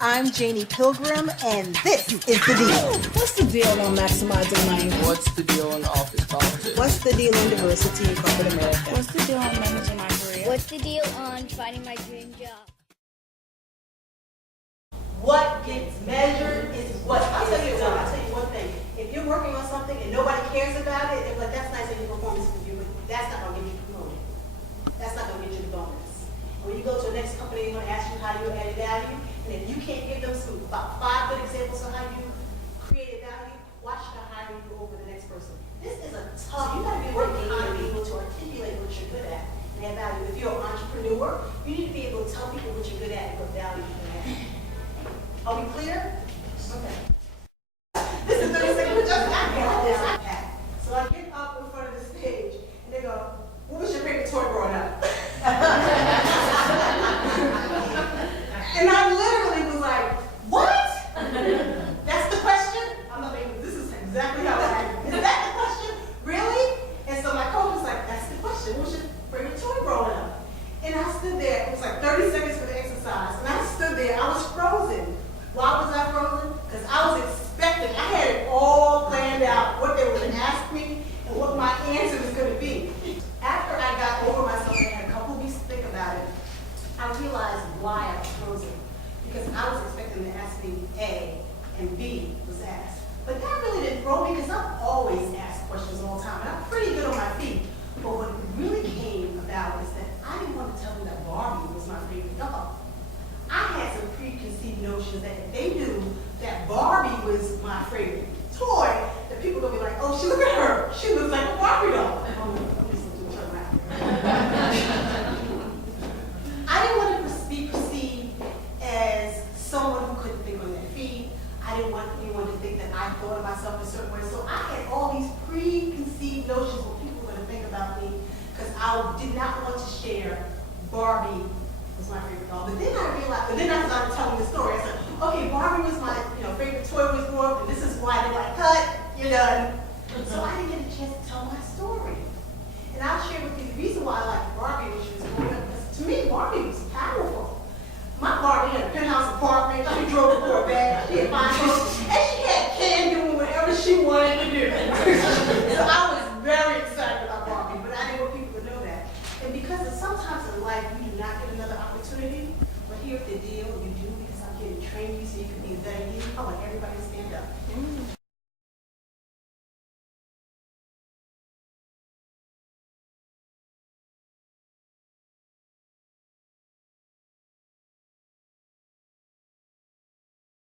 I'm Jannie Pilgrim, and this is The Deal. What's the deal on maximizing money? What's the deal in office politics? What's the deal on diversity in corporate America? What's the deal on managing my career? What's the deal on finding my dream job? What gets measured is what I'll tell you one thing. If you're working on something and nobody cares about it, they're like, that's nice that your performance is review, but that's not going to get you promoted. That's not going to get you the bonus. When you go to the next company, they're going to ask you how you add value, and if you can't give them about 5 good examples of how you created value, watch them hire you over the next person. This is a tough, you got to be working hard to be able to articulate what you're good at and add value. If you're an entrepreneur, you need to be able to tell people what you're good at and what value you can add. Are we clear? Okay. This is 30 seconds. Just I got this. I pack. So I get up in front of the stage, and they go, "What was your favorite toy growing up?" And I literally was like, "What? That's the question?" I'm not making. This is exactly how I act. Is that the question? Really? And so my coach was like, "That's the question. What was your favorite toy growing up?" And I stood there. It was like 30 seconds for the exercise, and I stood there. I was frozen. Why was I frozen? Because I was expecting, I had it all planned out, what they were going to ask me and what my answer was going to be. After I got over myself and had a couple weeks to think about it, I realized why I was frozen. Because I was expecting to ask me A and B was asked. But that really didn't throw me because I've always asked questions all the time and I'm pretty good on my feet. But what really came about is that I didn't want to tell them that Barbie was my favorite doll. I had some preconceived notions that if they knew that Barbie was my favorite toy, that people would be like, "Oh, look at her. She looks like a Barbie doll." I didn't want to be perceived as someone who couldn't think on their feet. I didn't want anyone to think that I thought of myself a certain way. So I had all these preconceived notions what people were going to think about me because I did not want to share Barbie was my favorite doll. But then I realized, then I started telling the story. I said, okay, Barbie was my favorite toy when we grew up, and this is why they're like, cut, you're done. So I didn't get a chance to tell my